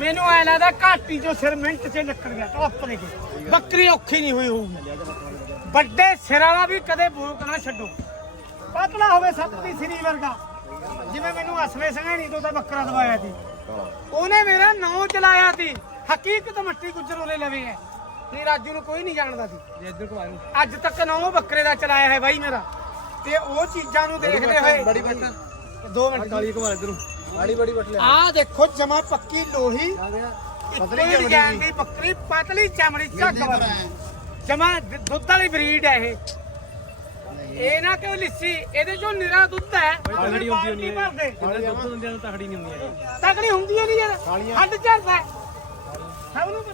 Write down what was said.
ਮੈਨੂੰ ਐ ਲੱਗਦਾ ਘਾਟੀ ਚੋਂ ਸਿਰ ਮਿੰਟ 'ਚ ਨਿਕਲ ਗਿਆ ਟੋਪ ਦੇ ਕੇ ਬੱਕਰੀ ਔਖੀ ਨਹੀਂ ਹੋਈ ਹੋਊਗੀ ਵੱਡੇ ਸਿਰ ਵਾਲਾ ਵੀ ਕਦੇ ਬੋਕ ਨਾ ਛੱਡੋ ਪਤਲਾ ਹੋਵੇ ਸੱਪ ਦੀ ਸਰੀ ਵਰਗਾ ਜਿਵੇਂ ਮੈਨੂੰ ਅਸਵੇ ਸੰਘਣੀ ਤੋਂ ਤਾਂ ਬੱਕਰਾ ਦਵਾਇਆ ਸੀ ਉਹਨੇ ਮੇਰਾ ਨਾਂ ਚਲਾਇਆ ਸੀ ਹਕੀਕਤ ਮੱਟੀ ਗੁੱਜਰ ਉਹਨੇ ਲਵੇ ਹੈ ਨਹੀਂ ਰਾਜੂ ਨੂੰ ਕੋਈ ਨਹੀਂ ਜਾਣਦਾ ਸੀ ਅੱਜ ਤੱਕ ਨਾਂ ਬੱਕਰੇ ਦਾ ਚਲਾਇਆ ਹੈ ਬਾਈ ਮੇਰਾ ਤੇ ਉਹ ਚੀਜ਼ਾਂ ਨੂੰ ਦੇਖਦੇ ਹੋਏ ਬੜੀ ਬੱਟ 2 ਮਿੰਟ ਕਾਲੀ ਘੁਮਾ ਇਧਰੋਂ ਬੜੀ ਬੱਟ ਲੈ ਆਹ ਦੇਖੋ ਜਮਾ ਪੱਕੀ ਲੋਹੀ ਪਤਲੀ ਡਿਜ਼ਾਈਨ ਦੀ ਬੱਕਰੀ ਪਤਲੀ ਚਮੜੀ ਝੱਗ ਵਾਲੀ ਜਮਾ ਦੁੱਧ ਵਾਲੀ ਬਰੀਡ ਹੈ ਇਹ ਨਾ ਕਿ ਲਿੱਸੀ ਇਹਦੇ ਚੋਂ ਨਿਰਾ ਦੁੱਧ ਹੈ ਤਗੜੀ ਹੁੰਦੀ ਨਹੀਂ ਭਰਦੇ ਦੁੱਧ ਹੁੰਦੀ ਤਗੜੀ ਨਹੀਂ ਹੁੰਦੀ ਤਗੜੀ ਹੁੰਦੀ ਨਹੀਂ ਯਾਰ ਹੱਡ ਝੜਦਾ ਸਭ ਨੂੰ